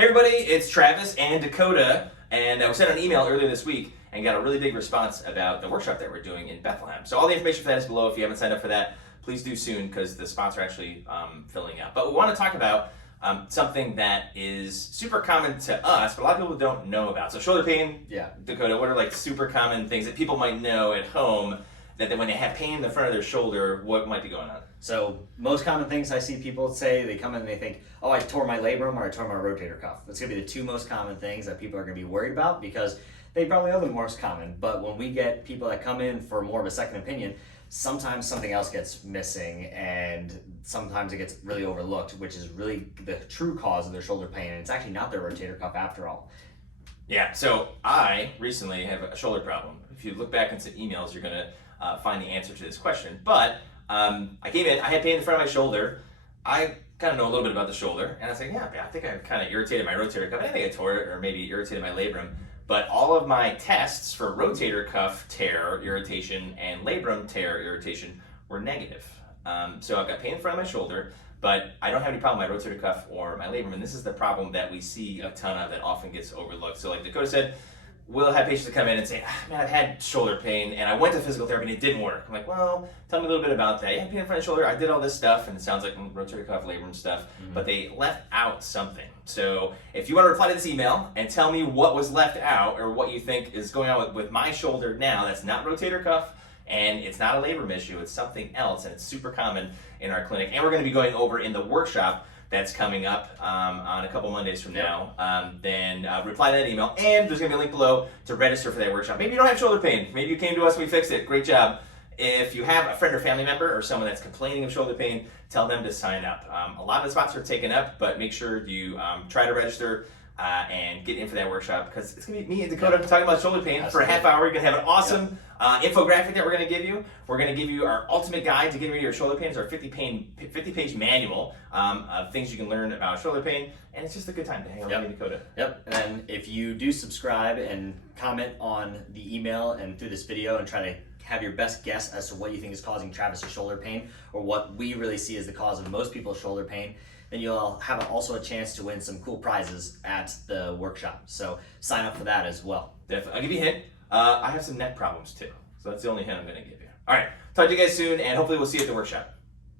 Hey everybody, it's Travis and Dakota, and we sent an email earlier this week and got a really big response about the workshop that we're doing in Bethlehem. So all the information for that is below. If you haven't signed up for that, please do soon because the spots are actually filling out. But we want to talk about something that is super common to us, but a lot of people don't know about. So shoulder pain, Dakota, what are like super common things that people might know at home that when they have pain in the front of their shoulder, what might be going on? So most common things I see people say, they come in and they think, oh, I tore my labrum or I tore my rotator cuff. That's going to be the two most common things that people are going to be worried about because they probably are the most common. But when we get people that come in for more of a second opinion, sometimes something else gets missing and sometimes it gets really overlooked, which is really the true cause of their shoulder pain. And it's actually not their rotator cuff after all. Yeah, so I recently have a shoulder problem. If you look back into emails, you're going to find the answer to this question. But I came in, I had pain in the front of my shoulder. I kind of know a little bit about the shoulder. And I was like, yeah, I think I kind of irritated my rotator cuff. I think I tore it or maybe irritated my labrum. But all of my tests for rotator cuff tear irritation and labrum tear irritation were negative. So I've got pain in front of my shoulder, but I don't have any problem with my rotator cuff or my labrum. And this is the problem that we see a ton of that often gets overlooked. So like Dakota said, we'll have patients that come in and say, man, I've had shoulder pain and I went to physical therapy and it didn't work. I'm like, well, tell me a little bit about that. You had pain in front of the shoulder, I did all this stuff, and it sounds like rotator cuff, labrum stuff, but they left out something. So if you want to reply to this email and tell me what was left out or what you think is going on with my shoulder now, that's not rotator cuff and it's not a labrum issue, it's something else, and it's super common in our clinic. And we're going to be going over in the workshop that's coming up on a couple Mondays from now, then reply to that email. And there's going to be a link below to register for that workshop. Maybe you don't have shoulder pain. Maybe you came to us and we fixed it. Great job. If you have a friend or family member or someone that's complaining of shoulder pain, tell them to sign up. A lot of the spots are taken up, but make sure you try to register and get in for that workshop because it's going to be me and Dakota talking about shoulder pain for a half hour. You're going to have an awesome infographic that we're going to give you. We're going to give you our ultimate guide to getting rid of your shoulder pain. It's our 50-page manual of things you can learn about shoulder pain. And it's just a good time to hang out with me and Dakota. Yep. And if you do subscribe and comment on the email and through this video and try to have your best guess as to what you think is causing Travis's shoulder pain or what we really see as the cause of most people's shoulder pain, then you'll have also a chance to win some cool prizes at the workshop. So sign up for that as well. Definitely. I'll give you a hint. I have some neck problems too. So that's the only hint I'm going to give you. All right. Talk to you guys soon, and hopefully we'll see you at the workshop.